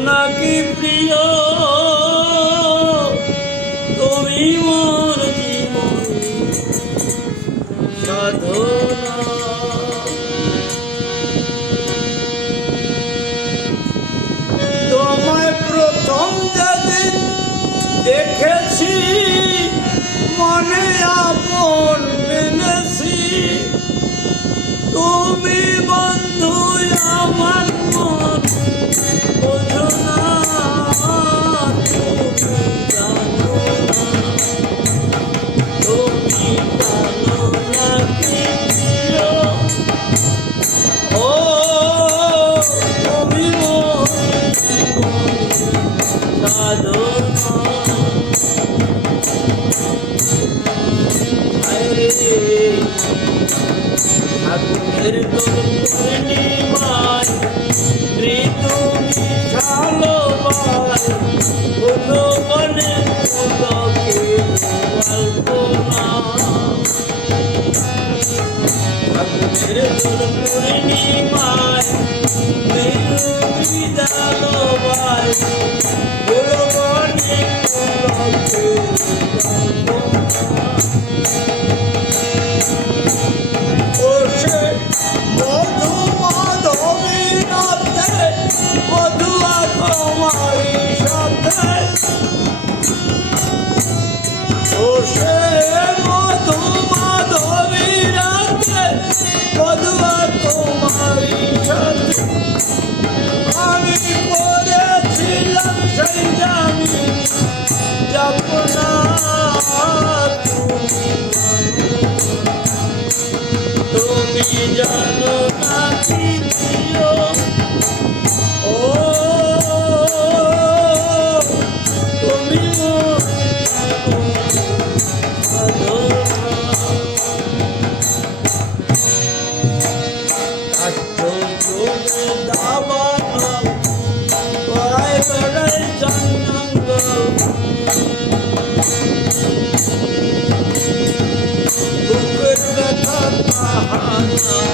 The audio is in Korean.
নাকি প্রিয়? তুমি মন I'm canım Yes.